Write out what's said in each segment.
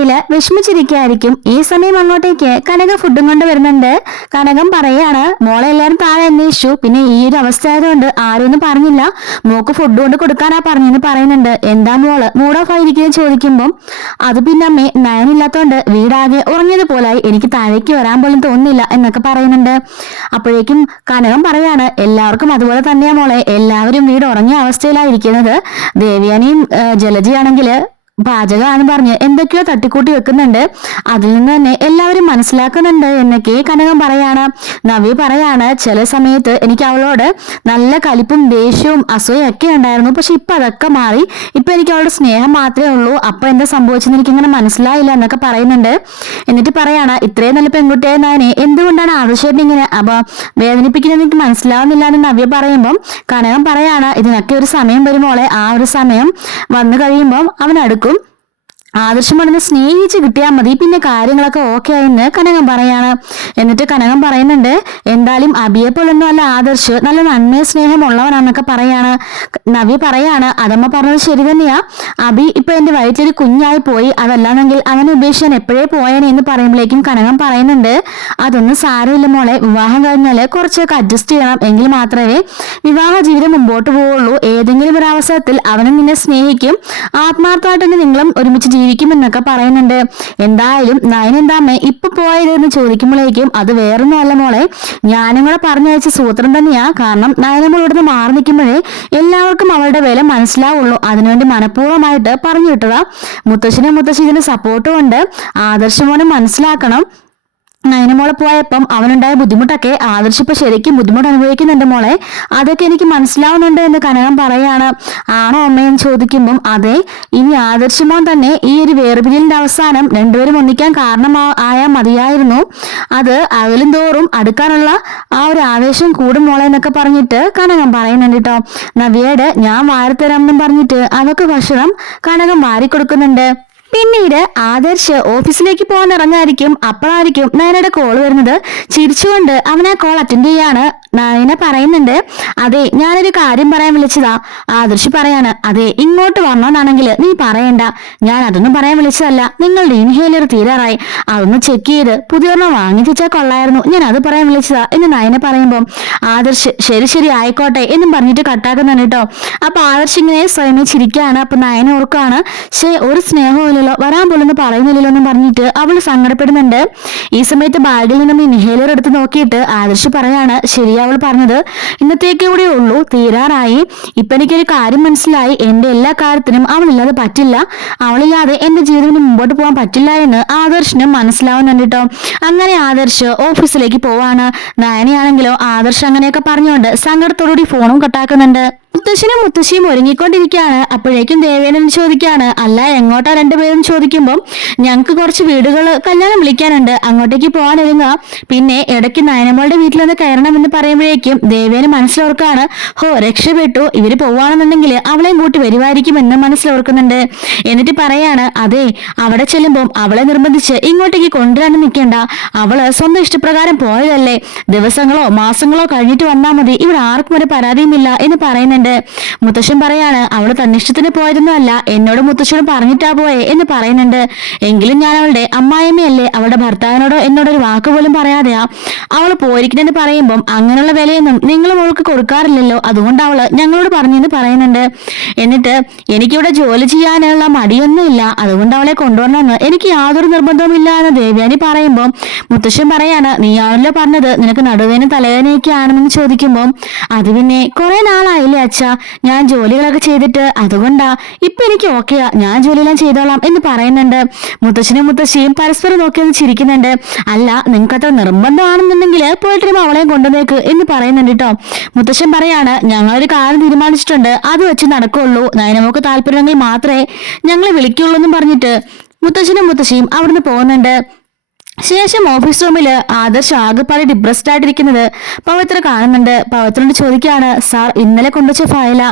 അടുക്കളയില് വിഷമിച്ചിരിക്കുകയായിരിക്കും. ഈ സമയം അങ്ങോട്ടേക്ക് കനക ഫുഡും കൊണ്ട് വരുന്നുണ്ട്. കനകം പറയാണ്, മോളെ എല്ലാരും താഴെ അന്വേഷിച്ചു, പിന്നെ ഈ ഒരു അവസ്ഥ ആയതുകൊണ്ട് ആരും ഒന്നും പറഞ്ഞില്ല, മോക്ക് ഫുഡ് കൊണ്ട് കൊടുക്കാനാ പറഞ്ഞെന്ന് പറയുന്നുണ്ട്. എന്താ മോള് മൂഡ് ഓഫ് ആയിരിക്കുന്നത് ചോദിക്കുമ്പോൾ അത് പിന്നെ അമ്മേ നയനില്ലാത്തോണ്ട് വീടാകെ ഉറങ്ങിയതുപോലായി, എനിക്ക് താഴേക്ക് വരാൻ പോലും തോന്നുന്നില്ല എന്നൊക്കെ പറയുന്നുണ്ട്. അപ്പോഴേക്കും കനകം പറയാണ്, എല്ലാവർക്കും അതുപോലെ തന്നെയാ മോളെ, എല്ലാവരും വീട് ഉറങ്ങിയ അവസ്ഥയിലായിരിക്കുന്നത്. ദേവ്യാനിയും ജലജയാണെങ്കില് പാചകമാണെന്ന് പറഞ്ഞ് എന്തൊക്കെയോ തട്ടിക്കൂട്ടി വെക്കുന്നുണ്ട്. അതിൽ നിന്ന് തന്നെ എല്ലാവരും മനസ്സിലാക്കുന്നുണ്ട് എന്നൊക്കെ കനകം പറയാണ്. നവ്യ പറയാണ്, ചില സമയത്ത് എനിക്ക് അവളോട് നല്ല കലിപ്പും ദേഷ്യവും അസൂയൊക്കെ ഉണ്ടായിരുന്നു, പക്ഷെ ഇപ്പൊ അതൊക്കെ മാറി, ഇപ്പൊ എനിക്ക് അവളുടെ സ്നേഹം മാത്രമേ ഉള്ളൂ. അപ്പൊ എന്താ സംഭവിച്ചെന്ന് എനിക്കിങ്ങനെ മനസ്സിലായില്ല എന്നൊക്കെ പറയുന്നുണ്ട്. എന്നിട്ട് പറയാണ്, ഇത്രയും നല്ല പെൺകുട്ടിയായ നായനെ എന്തുകൊണ്ടാണ് ആവശ്യമായിട്ട് ഇങ്ങനെ വേദനിപ്പിക്കുന്നത് എനിക്ക് മനസ്സിലാവുന്നില്ല എന്ന് നവ്യ പറയുമ്പം കനകം പറയാണ്, ഇതിനൊക്കെ ഒരു സമയം വരുമോളെ, ആ ഒരു സമയം വന്നു കഴിയുമ്പം അവൻ അടുക്കും. ആദർശമാണെന്ന് സ്നേഹിച്ച് കിട്ടിയാൽ മതി, പിന്നെ കാര്യങ്ങളൊക്കെ ഓക്കെ ആയെന്ന് കനകം പറയാണ്. എന്നിട്ട് കനകം പറയുന്നുണ്ട്, എന്തായാലും അബിയെ പോലൊന്നും അല്ല ആദർശ്, നല്ല നന്മ സ്നേഹമുള്ളവനാന്നൊക്കെ പറയാണ്. നവ്യ പറയാണ്, അതമ്മ പറഞ്ഞത് ശരി തന്നെയാ, അബി ഇപ്പൊ എന്റെ വയറ്റിലൊരു കുഞ്ഞായി പോയി, അതല്ലാന്നെങ്കിൽ അവനെ ഉപേക്ഷിക്കാൻ എപ്പോഴേ പോയേനെ എന്ന് പറയുമ്പോഴേക്കും കനകം പറയുന്നുണ്ട്, അതൊന്നും സാരമില്ല മോളെ, വിവാഹം കഴിഞ്ഞാല് കുറച്ചൊക്കെ അഡ്ജസ്റ്റ് ചെയ്യണം, എങ്കിൽ മാത്രമേ വിവാഹ ജീവിതം മുമ്പോട്ട് പോവുള്ളൂ. ഏതെങ്കിലും ഒരു അവസരത്തിൽ അവനും നിന്നെ സ്നേഹിക്കും, ആത്മാർത്ഥമായിട്ട് തന്നെ നിങ്ങളും ഒരുമിച്ച് ജീവിക്കുമെന്നൊക്കെ പറയുന്നുണ്ട്. എന്തായാലും നയനെന്താമ്മേ ഇപ്പൊ പോയതെന്ന് ചോദിക്കുമ്പോഴേക്കും അത് വേറൊന്നും അല്ല മോളെ, ഞാനും കൂടെ പറഞ്ഞയച്ച സൂത്രം തന്നെയാ. കാരണം നയനമ്മൾ ഇവിടുന്ന് മാറി നിൽക്കുമ്പോഴേ എല്ലാവർക്കും അവളുടെ വില മനസ്സിലാവുള്ളൂ, അതിനുവേണ്ടി മനഃപൂർവ്വമായിട്ട് പറഞ്ഞു വിട്ടതാ. മുത്തശ്ശനും മുത്തശ്ശി ഇതിന് സപ്പോർട്ടും ഉണ്ട്, ആദർശമോനെ മനസ്സിലാക്കണം. നയനമോളെ പോയപ്പം അവനുണ്ടായ ബുദ്ധിമുട്ടൊക്കെ ആദർശ് ഇപ്പൊ ശരിക്കും ബുദ്ധിമുട്ട് അനുഭവിക്കുന്നുണ്ട് മോളെ, അതൊക്കെ എനിക്ക് മനസ്സിലാവുന്നുണ്ട് എന്ന് കനകം പറയാണ്. ആണോ അമ്മയെന്ന് ചോദിക്കുമ്പം അതെ, ഇനി ആദർശമോൻ തന്നെ ഈ ഒരു വേർപിരിയലിന്റെ അവസാനം രണ്ടുപേരും ഒന്നിക്കാൻ ആയാൽ മതിയായിരുന്നു, അത് അകലും തോറും അടുക്കാനുള്ള ആ ഒരു ആവേശം കൂടും മോളെ എന്നൊക്കെ പറഞ്ഞിട്ട് കനകം പറയുന്നുണ്ട് കേട്ടോ. നവ്യയുടെ ഞാൻ വാരിത്തരാമെന്നും പറഞ്ഞിട്ട് അതൊക്കെ ഭക്ഷണം കനകം വാരിക്കൊടുക്കുന്നുണ്ട്. പിന്നീട് ആദർശ് ഓഫീസിലേക്ക് പോകാൻ ഇറങ്ങായിരിക്കും. അപ്പോഴായിരിക്കും നയനയുടെ കോൾ വരുന്നത്. ചിരിച്ചുകൊണ്ട് അവൻ ആ കോൾ അറ്റൻഡ് ചെയ്യാണ്. നയന പറയുന്നുണ്ട്, അതെ ഞാനൊരു കാര്യം പറയാൻ വിളിച്ചതാ. ആദർശ് പറയാണ്, അതെ ഇങ്ങോട്ട് വന്നോന്നാണെങ്കിൽ നീ പറയണ്ട, ഞാൻ അതൊന്നും പറയാൻ വിളിച്ചതല്ല, നിങ്ങളുടെ ഇൻഹേലർ തീരാറായി, അതൊന്ന് ചെക്ക് ചെയ്ത് പുതിയൊരെണ്ണം വാങ്ങി വെച്ചാൽ കൊള്ളായിരുന്നു, ഞാൻ അത് പറയാൻ വിളിച്ചതാ എന്ന് നയന പറയുമ്പം ആദർശ് ശരി ശരി ആയിക്കോട്ടെ എന്നും പറഞ്ഞിട്ട് കട്ടാക്കുന്നുണ്ട് കേട്ടോ. അപ്പൊ ആദർശ് ഇങ്ങനെ സ്വയമേ ചിരിക്കുകയാണ്. അപ്പൊ നയന ഓർക്കാണ്, ഒരു സ്നേഹവും വരാൻ പോലൊന്നും പറയുന്നില്ലല്ലോ എന്നും പറഞ്ഞിട്ട് അവള് സങ്കടപ്പെടുന്നുണ്ട്. ഈ സമയത്ത് ബാഗിൽ നിന്നും ഇൻഹേലർ എടുത്ത് നോക്കിയിട്ട് ആദർശ് പറയാണ്, ശരി അവൾ പറഞ്ഞത് ഇന്നത്തേക്ക് കൂടെ ഉള്ളൂ, തീരാറായി, ഇപ്പൊ എനിക്കൊരു കാര്യം മനസ്സിലായി, എന്റെ എല്ലാ കാര്യത്തിനും അവളില്ലാതെ പറ്റില്ല, അവളില്ലാതെ എന്റെ ജീവിതത്തിന് മുമ്പോട്ട് പോകാൻ പറ്റില്ല എന്ന് ആദർശിനും മനസ്സിലാവുന്നുണ്ട് കേട്ടോ. അങ്ങനെ ആദർശ് ഓഫീസിലേക്ക് പോവാണ്. നയനയാണെങ്കിലോ ആദർശ് അങ്ങനെയൊക്കെ പറഞ്ഞുകൊണ്ട് സങ്കടത്തോടുകൂടി ഫോണും കട്ടാക്കുന്നുണ്ട്. മുത്തശ്ശനും മുത്തശ്ശിയും ഒരുങ്ങിക്കൊണ്ടിരിക്കുകയാണ്. അപ്പോഴേക്കും ദേവേനൻ ചോദിക്കുകയാണ്, അല്ല എങ്ങോട്ടാ രണ്ടുപേരും ചോദിക്കുമ്പോൾ ഞങ്ങൾക്ക് കുറച്ച് വീടുകൾ കല്യാണം വിളിക്കാനുണ്ട്, അങ്ങോട്ടേക്ക് പോകാൻ ഒരുങ്ങുക, പിന്നെ ഇടയ്ക്ക് നയനമ്മളുടെ വീട്ടിലൊന്ന് കയറണമെന്ന് പറയുമ്പോഴേക്കും ദേവേന് മനസ്സിലോർക്കാണ്, രക്ഷപ്പെട്ടു, ഇവര് പോവാണെന്നുണ്ടെങ്കിൽ അവളെയും കൂട്ടി വരുമായിരിക്കും എന്ന് മനസ്സിലോർക്കുന്നുണ്ട്. എന്നിട്ട് പറയാണ്, അതെ അവിടെ ചെല്ലുമ്പോൾ അവളെ നിർബന്ധിച്ച് ഇങ്ങോട്ടേക്ക് കൊണ്ടുവരാനും നിൽക്കേണ്ട, അവള് സ്വന്തം ഇഷ്ടപ്രകാരം പോയതല്ലേ, ദിവസങ്ങളോ മാസങ്ങളോ കഴിഞ്ഞിട്ട് വന്നാൽ മതി, ഇവിടെ ആർക്കും ഒരു പരാതിയുമില്ല എന്ന് പറയുന്നുണ്ട്. മുത്തശ്ശൻ പറയാണ്, അവള് തന്നിഷ്ടത്തിന് പോയതൊന്നും അല്ല, എന്നോട് മുത്തശ്ശനോട് പറഞ്ഞിട്ടാ പോയെ എന്ന് പറയുന്നുണ്ട്. എങ്കിലും ഞാൻ അവളുടെ അമ്മായിയമ്മയല്ലേ, അവളുടെ ഭർത്താവിനോടോ എന്നോടൊരു വാക്ക് പോലും പറയാതെയാ അവള് പോയിരിക്കണെന്ന് പറയുമ്പം അങ്ങനെയുള്ള വിലയൊന്നും നിങ്ങൾ അവൾക്ക് കൊടുക്കാറില്ലല്ലോ, അതുകൊണ്ട് അവള് ഞങ്ങളോട് പറഞ്ഞെന്ന് പറയുന്നുണ്ട്. എന്നിട്ട് എനിക്കിവിടെ ജോലി ചെയ്യാനുള്ള മടിയൊന്നുമില്ല, അതുകൊണ്ട് അവളെ കൊണ്ടുവരണമെന്ന് എനിക്ക് യാതൊരു നിർബന്ധവുമില്ല എന്ന് ദേവ്യാനി പറയുമ്പോൾ മുത്തശ്ശൻ പറയാണ്, നീയാണല്ലോ പറഞ്ഞത് നിനക്ക് നടുവേന തലവേനയൊക്കെ ആണെന്ന് ചോദിക്കുമ്പോൾ അത് പിന്നെ കുറെ നാളായില്ലേ അച്ഛാ ഞാൻ ജോലികളൊക്കെ ചെയ്തിട്ട്, അതുകൊണ്ടാ, ഇപ്പൊ എനിക്ക് ഓക്കെയാ, ഞാൻ ജോലിയെല്ലാം ചെയ്തോളാം എന്ന് പറയുന്നുണ്ട്. മുത്തശ്ശനും മുത്തശ്ശിയും പരസ്പരം നോക്കിയൊന്ന് ചിരിക്കുന്നുണ്ട്. അല്ല നിങ്ങൾക്ക് അത്ര നിർബന്ധമാണെന്നുണ്ടെങ്കിൽ പോയിട്ട് അവളെയും കൊണ്ടുവന്നേക്ക് എന്ന് പറയുന്നുണ്ട് കേട്ടോ. മുത്തശ്ശൻ പറയാണ്, ഞങ്ങളൊരു കാര്യം തീരുമാനിച്ചിട്ടുണ്ട്, അത് വെച്ച് നടക്കുള്ളൂ, നയനമോക്ക് താല്പര്യമെങ്കിൽ മാത്രമേ ഞങ്ങളെ വിളിക്കുള്ളൂ എന്നും പറഞ്ഞിട്ട് മുത്തശ്ശനും മുത്തശ്ശിയും അവിടുന്ന് പോകുന്നുണ്ട്. ശേഷം ഓഫീസ് റൂമില് ആദർശ് ആകെപ്പാടെ ഡിപ്രസ്ഡ് ആയിട്ടിരിക്കുന്നത് പവിത്ര കാണുന്നുണ്ട്. പവിത്രനോട് ചോദിക്കുകയാണ്, സാർ ഇന്നലെ കൊണ്ടുവച്ച ഫയല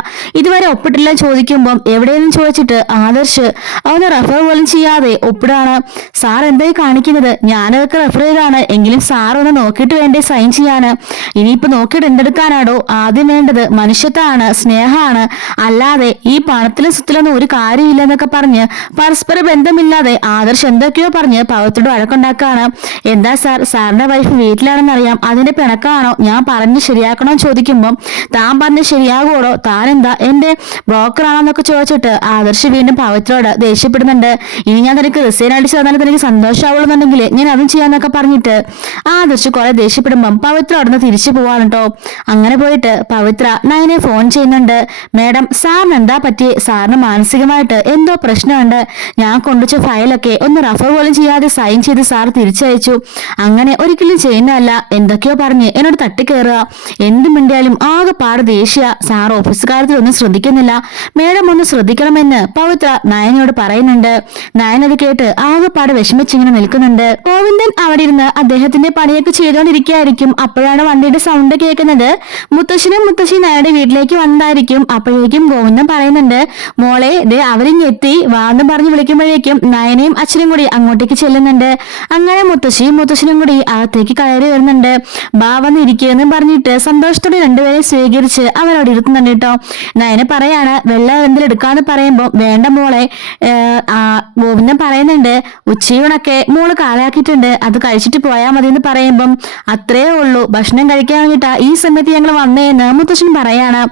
ഇതുവരെ ഒപ്പിട്ടില്ല ചോദിക്കുമ്പോൾ എവിടെയെന്ന് ചോദിച്ചിട്ട് ആദർശ് അവന് റെഫർ പോലും ചെയ്യാതെ ഒപ്പിടാണ്. സാർ എന്തായി കാണിക്കുന്നത്? ഞാനതൊക്കെ റെഫർ ചെയ്താണ്, എങ്കിലും സാർ ഒന്ന് നോക്കിയിട്ട് വേണ്ടേ സൈൻ ചെയ്യാന്? ഇനിയിപ്പോ നോക്കിയിട്ട് എന്തെടുക്കാനാടോ? ആദ്യം വേണ്ടത് മനുഷ്യത്വമാണ്, സ്നേഹമാണ്, അല്ലാതെ ഈ പണത്തിലും സ്വത്തിലൊന്നും ഒരു കാര്യമില്ല എന്നൊക്കെ പറഞ്ഞ് പരസ്പര ബന്ധമില്ലാതെ ആദർശ് എന്തൊക്കെയോ പറഞ്ഞ് പവിത്രയോട് വഴക്കുണ്ടാക്കുകയാണ്. എന്താ സാർ, സാറിന്റെ വൈഫ് വീട്ടിലാണെന്നറിയാം, അതിന്റെ പിണക്കാണോ? ഞാൻ പറഞ്ഞ് ശരിയാക്കണോ ചോദിക്കുമ്പോൾ താൻ പറഞ്ഞ് ശരിയാകൂടോ? താനെന്താ എന്റെ ബ്രോക്കറാണെന്നൊക്കെ ചോദിച്ചിട്ട് ആദർശ് വീണ്ടും പവിത്രയോട് ദേഷ്യപ്പെടുന്നുണ്ട്. ഇനി ഞാൻ തനിക്ക് റിസൈൻ അടിച്ച് തന്നാലും തനിക്ക് സന്തോഷമാവുള്ളൂന്നുണ്ടെങ്കിൽ ഞാൻ അതും ചെയ്യാന്നൊക്കെ പറഞ്ഞിട്ട് ആദർശ് കുറെ ദേഷ്യപ്പെടുമ്പം പവിത്ര അവിടുന്ന് തിരിച്ചു പോവാണ് കേട്ടോ. അങ്ങനെ പോയിട്ട് പവിത്ര നയനെ ഫോൺ ചെയ്യുന്നുണ്ട്. മേഡം, സാറിന് എന്താ പറ്റി? സാറിന് മാനസികമായിട്ട് എന്തോ പ്രശ്നമുണ്ട്. ഞാൻ കൊണ്ടുവച്ച ഫയലൊക്കെ ഒന്ന് റഫർ പോലും ചെയ്യാതെ സൈൻ ചെയ്ത് സാർ തിരിച്ചയച്ചു. അങ്ങനെ ഒരിക്കലും ചെയ്യുന്നതല്ല, എന്തൊക്കെയോ പറഞ്ഞ് എന്നോട് തട്ടിക്കയറുക. എന്ത് മിണ്ടിയാലും ആകെപ്പാട് ദേഷ്യ. സാർ ഓഫീസ് കാര്യത്തിലൊന്നും ശ്രദ്ധിക്കുന്നില്ല, മേഡം ഒന്ന് ശ്രദ്ധിക്കണമെന്ന് പവിത്ര നയനോട് പറയുന്നുണ്ട്. നയൻ അത് കേട്ട് ആകെപ്പാട് വിഷമിച്ചിങ്ങനെ നിൽക്കുന്നുണ്ട്. ഗോവിന്ദൻ അവിടെ ഇരുന്ന് അദ്ദേഹത്തിന്റെ പണിയൊക്കെ ചെയ്തുകൊണ്ടിരിക്കുകയായിരിക്കും. അപ്പോഴാണ് വണ്ടിയുടെ സൗണ്ട് കേൾക്കുന്നത്. മുത്തശ്ശനും മുത്തശ്ശി നയയുടെ വീട്ടിലേക്ക് വന്നതായിരിക്കും. അപ്പോഴേക്കും ഗോവിന്ദൻ പറയുന്നുണ്ട്, മോളെ ദേ അവരിങ്ങെത്തി വാന്ന് പറഞ്ഞ് വിളിക്കുമ്പോഴേക്കും നയനയും അച്ഛനും കൂടി അങ്ങോട്ടേക്ക് ചെല്ലുന്നുണ്ട്. അങ്ങനെ മുത്തശ്ശനും കൂടി അകത്തേക്ക് കയറി വരുന്നുണ്ട്. ബാ വന്നിരിക്കുമെന്ന് പറഞ്ഞിട്ട് സന്തോഷത്തോടെ രണ്ടുപേരെ സ്വീകരിച്ച് അവരവിടെ ഇരുത്തുന്നുണ്ട് കേട്ടോ. നയനെ പറയാണ്, വെള്ളം എന്തെങ്കിലും എടുക്കാന്ന് പറയുമ്പോ വേണ്ട മോളെ. ഗോവിന്ദൻ പറയുന്നുണ്ട്, ഉച്ചയൂണൊക്കെ മോള് കാലാക്കിയിട്ടുണ്ട്, അത് കഴിച്ചിട്ട് പോയാൽ മതി എന്ന് പറയുമ്പം അത്രേ ഉള്ളൂ, ഭക്ഷണം കഴിക്കാൻ വേണ്ടിട്ടാ ഈ സമയത്ത് ഞങ്ങൾ വന്നേന്ന് മുത്തശ്ശൻ പറയാണ്.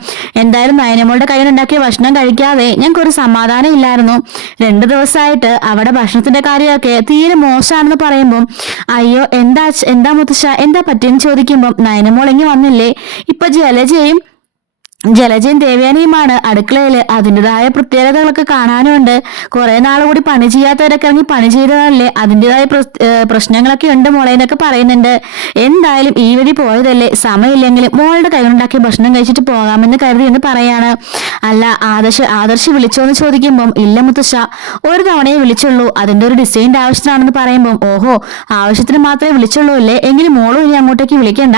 എന്തായാലും നയനമോളുടെ കയ്യിലുണ്ടാക്കിയ ഭക്ഷണം കഴിക്കാതെ ഞങ്ങൾക്ക് ഒരു സമാധാനം ഇല്ലായിരുന്നു. 2 ദിവസമായിട്ട് അവിടെ ഭക്ഷണത്തിന്റെ കാര്യമൊക്കെ തീരെ മോശമാണെന്ന് പറയുമ്പോൾ അയ്യോ എന്താ മുത്തശ്ശ എന്താ പറ്റിയെന്ന് ചോദിക്കുമ്പോൾ നയനമോൾ ഇങ്ങ് വന്നില്ലേ? ഇപ്പൊ ജലജയും ദേവയാനിയുമാണ് അടുക്കളയില്. അതിൻ്റെതായ പ്രത്യേകതകളൊക്കെ കാണാനുണ്ട്. കുറെ നാൾ കൂടി പണി ചെയ്യാത്തവരൊക്കെ ഇറങ്ങി പണി ചെയ്തതല്ലേ, അതിൻ്റെതായ പ്രശ്നങ്ങളൊക്കെ ഉണ്ട് മോളെ എന്നൊക്കെ പറയുന്നുണ്ട്. എന്തായാലും ഈ വഴി പോയതല്ലേ, സമയമില്ലെങ്കിലും മോളുടെ കൈകൊണ്ടുണ്ടാക്കി ഭക്ഷണം കഴിച്ചിട്ട് പോകാമെന്ന് കരുതി എന്ന് പറയാണ്. അല്ല ആദർശ് വിളിച്ചോന്ന് ചോദിക്കുമ്പം ഇല്ല മുത്തശ്ശ, ഒരു തവണയെ വിളിച്ചുള്ളൂ, അതിന്റെ ഒരു ഡിസൈൻ്റെ ആവശ്യത്തിനാണെന്ന് പറയുമ്പം ഓഹോ ആവശ്യത്തിന് മാത്രമേ വിളിച്ചുള്ളൂ അല്ലേ, എങ്കിലും മോളും ഇനി അങ്ങോട്ടേക്ക് വിളിക്കണ്ട,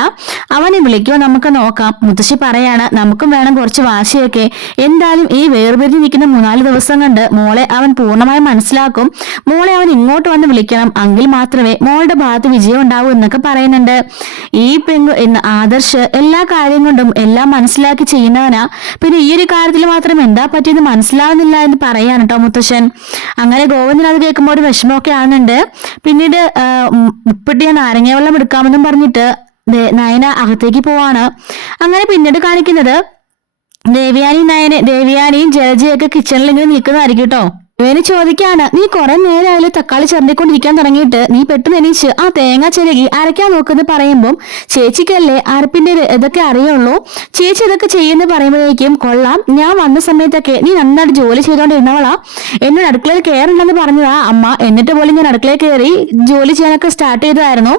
അവനെ വിളിക്കുമോ നമുക്ക് നോക്കാം. മുത്തശ്ശി പറയാണ്, നമുക്കും വേണം കുറച്ച് വാശിയൊക്കെ. എന്തായാലും ഈ വേർപിരിഞ്ഞ് നിൽക്കുന്ന 3-4 ദിവസം കൊണ്ട് മോളെ അവൻ പൂർണ്ണമായും മനസ്സിലാക്കും. മോളെ അവൻ ഇങ്ങോട്ട് വന്ന് വിളിക്കണം, എങ്കിൽ മാത്രമേ മോളുടെ ഭാഗത്ത് വിജയം ഉണ്ടാവൂ എന്നൊക്കെ പറയുന്നുണ്ട്. ഈ ആദർശ് എല്ലാ കാര്യം കൊണ്ടും എല്ലാം മനസ്സിലാക്കി ചെയ്യുന്നവനാ, പിന്നെ ഈ ഒരു കാര്യത്തിൽ മാത്രം എന്താ പറ്റിയെന്ന് മനസ്സിലാവുന്നില്ല എന്ന് പറയാൻ കേട്ടോ മുത്തശ്ശൻ. അങ്ങനെ ഗോവിന്ദൻ അത് കേൾക്കുമ്പോൾ ഒരു വിഷമമൊക്കെ ആവുന്നുണ്ട്. പിന്നീട് ഉപ്പിട്ടിയ നാരങ്ങ വെള്ളം എടുക്കാമെന്നും പറഞ്ഞിട്ട് നയന അകത്തേക്ക് പോവാണ്. അങ്ങനെ പിന്നീട് കാണിക്കുന്നത് ദേവയാനിയും ജലജയൊക്കെ കിച്ചണിൽ ഇങ്ങനെ നിൽക്കുന്നതായിരിക്കും കേട്ടോ. ഇവന് ചോദിക്കാണ്, നീ കുറെ നേരമായാലും തക്കാളി ചിരണ്ടിക്കൊണ്ടിരിക്കാൻ തുടങ്ങിയിട്ട് നീ പെട്ടെന്ന് എണീച്ച് ആ തേങ്ങ ചിരകി അരയ്ക്കാൻ നോക്കുന്നത് പറയുമ്പോൾ ചേച്ചിക്കല്ലേ അരപ്പിന്റെ ഇതൊക്കെ അറിയുള്ളൂ, ചേച്ചി ഇതൊക്കെ ചെയ്യുന്ന പറയുമ്പോഴേക്കും കൊള്ളാം, ഞാൻ വന്ന സമയത്തൊക്കെ നീ നന്നായിട്ട് ജോലി ചെയ്തോണ്ടിരുന്നവളാ, എന്നോട് അടുക്കളയിൽ കയറുണ്ടെന്ന് പറഞ്ഞതാ അമ്മ, എന്നിട്ട് പോലും ഞാൻ അടുക്കളയിൽ കയറി ജോലി ചെയ്യാനൊക്കെ സ്റ്റാർട്ട് ചെയ്തതായിരുന്നു.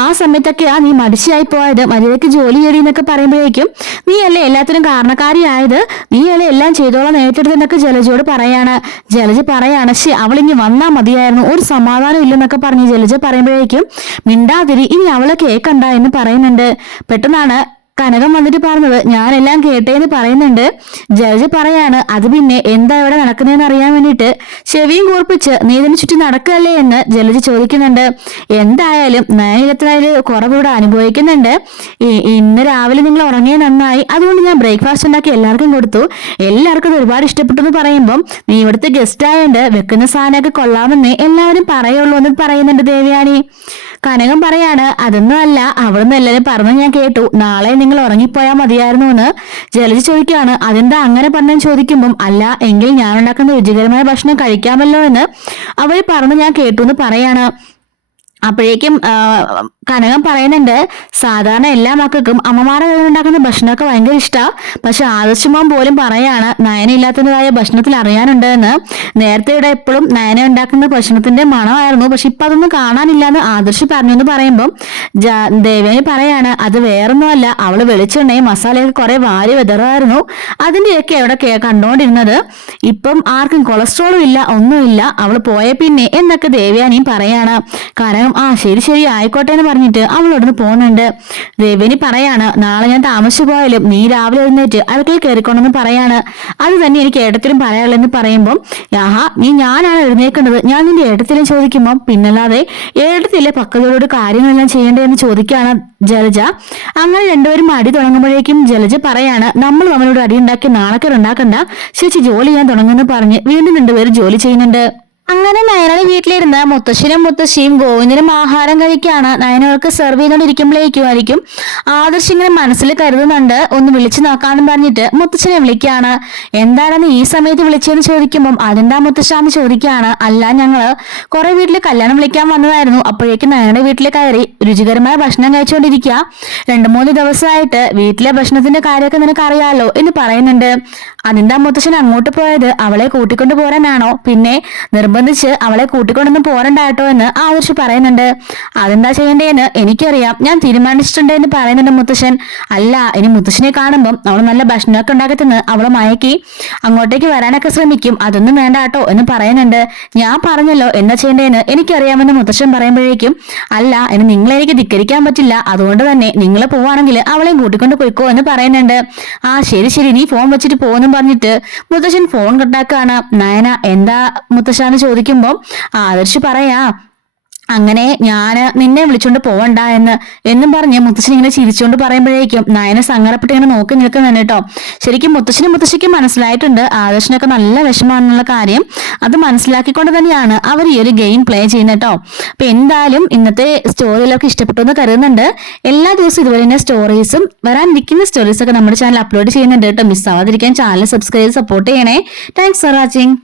ആ സമയത്തൊക്കെയാ നീ മടിച്ചായി പോയത്, മര്യാദയ്ക്ക് ജോലി ചെയ്യടി എന്നൊക്കെ പറയുമ്പോഴേക്കും നീ അല്ലേ എല്ലാത്തിനും കാരണക്കാരിയായത്, നീ അല്ലേ എല്ലാം ചെയ്തോളാം ഏറ്റെടുത്തെന്നൊക്കെ ജലജയോട് പറയാണ്. ജലജ പറയാണ്, അവളിങ്ങി വന്നാ മതിയായിരുന്നു, ഒരു സമാധാനം ഇല്ലെന്നൊക്കെ പറഞ്ഞ് ജലജ പറയുമ്പോഴേക്കും മിണ്ടാതിരി, ഇനി അവളെ കേക്കണ്ട എന്ന് പറയുന്നുണ്ട്. പെട്ടെന്നാണ് കനകം വന്നിട്ട് പറഞ്ഞത്, ഞാനെല്ലാം കേട്ടേന്ന് പറയുന്നുണ്ട്. ജലജ പറയാണ്, അത് പിന്നെ എന്താ ഇവിടെ നടക്കുന്നതെന്ന് അറിയാൻ വേണ്ടിയിട്ട് ചെവിയും കൂർപ്പിച്ച് നീ ഇതിന് ചുറ്റി നടക്കുകയല്ലേ എന്ന് ജലജ ചോദിക്കുന്നുണ്ട്. എന്തായാലും നയനത്തിനായി കുറവ് ഇവിടെ അനുഭവിക്കുന്നുണ്ട്. ഇന്ന് രാവിലെ നിങ്ങൾ ഉറങ്ങിയ നന്നായി, അതുകൊണ്ട് ഞാൻ ബ്രേക്ക്ഫാസ്റ്റ് ഉണ്ടാക്കി എല്ലാവർക്കും കൊടുത്തു, എല്ലാവർക്കും ഒരുപാട് ഇഷ്ടപ്പെട്ടു എന്ന് പറയുമ്പം നീ ഇവിടുത്തെ ഗസ്റ്റ് ആയതുകൊണ്ട് വെക്കുന്ന സാധനമൊക്കെ കൊള്ളാമെന്നേ എല്ലാവരും പറയുള്ളൂ എന്ന് പറയുന്നുണ്ട് ദേവയാനി. കനകം പറയാണ്, അതൊന്നും അല്ല, അവിടുന്ന് എല്ലാവരും പറഞ്ഞു ഞാൻ കേട്ടു, നാളെ നിങ്ങൾ ഉറങ്ങിപ്പോയാൽ മതിയായിരുന്നു എന്ന്. ജലജ ചോദിക്കുകയാണ്, അതെന്താ അങ്ങനെ പറഞ്ഞു ചോദിക്കുമ്പം അല്ല എങ്കിൽ ഞാൻ ഉണ്ടാക്കുന്ന രുചികരമായ ഭക്ഷണം കഴിക്കാമല്ലോ എന്ന് അവർ പറഞ്ഞു ഞാൻ കേട്ടു എന്ന് പറയാണ്. അപ്പോഴേക്കും കനകം പറയുന്നുണ്ട്, സാധാരണ എല്ലാ മക്കൾക്കും അമ്മമാരുടെ കയ്യിൽ ഉണ്ടാക്കുന്ന ഭക്ഷണമൊക്കെ ഭയങ്കര ഇഷ്ടമാണ്. പക്ഷെ ആദർശമാൻ പോലും പറയാണ് നയന ഇല്ലാത്തതായ ഭക്ഷണത്തിൽ അറിയാനുണ്ട് എന്ന്. നേരത്തെ ഇവിടെ എപ്പോഴും നയന ഉണ്ടാക്കുന്ന ഭക്ഷണത്തിന്റെ മണമായിരുന്നു, പക്ഷെ ഇപ്പൊ അതൊന്നും കാണാനില്ല എന്ന് ആദർശ് പറഞ്ഞു എന്ന് പറയുമ്പോൾ ദേവേനി പറയാണ് അത് വേറൊന്നുമല്ല, അവള് വെളിച്ചെണ്ണയും മസാലയൊക്കെ കുറെ വാരി വിതറായിരുന്നു, അതിന്റെയൊക്കെ അവിടെ കണ്ടോണ്ടിരുന്നത്. ഇപ്പം ആർക്കും കൊളസ്ട്രോളും ഇല്ല, ഒന്നുമില്ല, അവള് പോയ പിന്നെ എന്നൊക്കെ ദേവയാനിയും പറയാണ്. കനകം ശരി ശരി ആയിക്കോട്ടെ എന്ന് പറഞ്ഞിട്ട് അവളോടൊന്ന് പോകുന്നുണ്ട്. ദേവേനി പറയാണ് നാളെ ഞാൻ താമസിച്ചു പോയാലും നീ രാവിലെ എഴുന്നേറ്റ് അടുക്കളയിൽ കയറിക്കൊണ്ടെന്ന് പറയാണ്. അത് തന്നെ എനിക്ക് ഏട്ടത്തിലും പറയാനുള്ളെന്ന് പറയുമ്പോൾ നീ ഞാനാണ് എഴുന്നേക്കേണ്ടത്, ഞാൻ നിന്റെ ഏട്ടത്തിലും ചോദിക്കുമ്പോൾ പിന്നല്ലാതെ ഏട്ടത്തിലെ പക്കതോട് കാര്യങ്ങളെല്ലാം ചെയ്യേണ്ടതെന്ന് ചോദിക്കുകയാണ് ജലജ. അങ്ങനെ രണ്ടുപേരും അടി തുടങ്ങുമ്പോഴേക്കും ജലജ പറയാണ് നമ്മൾ അവനോട് അടി ഉണ്ടാക്കി നാണക്കേട് ഉണ്ടാക്കണ്ട, ചേച്ചി ജോലി ചെയ്യാൻ തുടങ്ങുമെന്ന് പറഞ്ഞ് വീണ്ടും രണ്ടുപേരും ജോലി ചെയ്യുന്നുണ്ട്. അങ്ങനെ നയനയുടെ വീട്ടിലിരുന്ന് മുത്തശ്ശനും മുത്തശ്ശിയും ഗോവിന്ദനും ആഹാരം കഴിക്കാണ്. നയനകൾക്ക് സെർവ് ചെയ്തോണ്ടിരിക്കുമ്പോഴേക്കുമായിരിക്കും ആദർശ് ഇങ്ങനെ മനസ്സിൽ കരുതുന്നുണ്ട്, ഒന്ന് വിളിച്ചു നോക്കാന്ന് പറഞ്ഞിട്ട് മുത്തശ്ശനെ വിളിക്കുകയാണ്. എന്താണെന്ന് ഈ സമയത്ത് വിളിച്ചതെന്ന് ചോദിക്കുമ്പോൾ അതെന്താ മുത്തശ്ശാന്ന് ചോദിക്കുകയാണ്. അല്ല, ഞങ്ങള് കുറെ വീട്ടിൽ കല്യാണം വിളിക്കാൻ വന്നതായിരുന്നു, അപ്പോഴേക്കും നയനയുടെ വീട്ടിൽ കയറി രുചികരമായ ഭക്ഷണം കഴിച്ചുകൊണ്ടിരിക്കുക. 2-3 ദിവസമായിട്ട് വീട്ടിലെ ഭക്ഷണത്തിന്റെ കാര്യമൊക്കെ നിനക്ക് അറിയാലോ എന്ന് പറയുന്നുണ്ട്. അതെന്താ മുത്തശ്ശൻ അങ്ങോട്ട് പോയത്, അവളെ കൂട്ടിക്കൊണ്ട് പോരാനാണോ? പിന്നെ നിർബന്ധിച്ച് അവളെ കൂട്ടിക്കൊണ്ടൊന്നും പോരണ്ടാട്ടോ എന്ന് ആദർശ് പറയുന്നുണ്ട്. അതെന്താ ചെയ്യേണ്ടതെന്ന് എനിക്കറിയാം, ഞാൻ തീരുമാനിച്ചിട്ടുണ്ട് എന്ന് പറയുന്നുണ്ട് മുത്തശ്ശൻ. അല്ല, ഇനി മുത്തശ്ശനെ കാണുമ്പോൾ അവൾ നല്ല ഭക്ഷണമൊക്കെ ഉണ്ടാക്കി തന്ന് അവളെ മയക്കി അങ്ങോട്ടേക്ക് വരാനൊക്കെ ശ്രമിക്കും, അതൊന്നും വേണ്ട കേട്ടോ എന്ന് പറയുന്നുണ്ട്. ഞാൻ പറഞ്ഞല്ലോ എന്താ ചെയ്യേണ്ടതെന്ന് എനിക്കറിയാമെന്ന് മുത്തശ്ശൻ പറയുമ്പോഴേക്കും അല്ല, ഇനി നിങ്ങളെ എനിക്ക് ധിക്കരിക്കാൻ പറ്റില്ല, അതുകൊണ്ട് തന്നെ നിങ്ങൾ പോവാണെങ്കിൽ അവളെയും കൂട്ടിക്കൊണ്ട് പോയിക്കോ എന്ന് പറയുന്നുണ്ട്. ശരി ശരി നീ ഫോൺ വെച്ചിട്ട് പോകുന്നു പറഞ്ഞിട്ട് മുത്തശ്ശൻ ഫോൺ കട്ടാക്കാണ്. നയന എന്താ മുത്തശ്ശാന്ന് ചോദിക്കുമ്പോ ആദർശ് പറയാ അങ്ങനെ ഞാന് നിന്നെ വിളിച്ചോണ്ട് പോവണ്ട എന്നും പറഞ്ഞ് മുത്തശ്ശൻ ഇങ്ങനെ ചിരിച്ചുകൊണ്ട് പറയുമ്പോഴേക്കും നയനെ സങ്കടപ്പെട്ട് ഇങ്ങനെ നോക്കി നിൽക്കുന്നുണ്ട് കേട്ടോ. ശരിക്കും മുത്തശ്ശനും മുത്തശ്ശിക്കും മനസ്സിലായിട്ടുണ്ട് ആദർശിനൊക്കെ നല്ല വിഷമമാണെന്നുള്ള കാര്യം. അത് മനസ്സിലാക്കിക്കൊണ്ട് തന്നെയാണ് അവർ ഈ ഒരു ഗെയിം പ്ലേ ചെയ്യുന്നത് കേട്ടോ. അപ്പൊ എന്തായാലും ഇന്നത്തെ സ്റ്റോറിയിലൊക്കെ ഇഷ്ടപ്പെട്ടു എന്ന് കരുതുന്നുണ്ട്. എല്ലാ ദിവസവും ഇതുപോലെ തന്നെ സ്റ്റോറീസും വരാനിരിക്കുന്ന സ്റ്റോറീസ് ഒക്കെ നമ്മുടെ ചാനൽ അപ്ലോഡ് ചെയ്യുന്നുണ്ട് കേട്ടോ. മിസ് ആവാതിരിക്കാൻ ചാനൽ സബ്സ്ക്രൈബ് സപ്പോർട്ട് ചെയ്യണേ. Thanks for watching.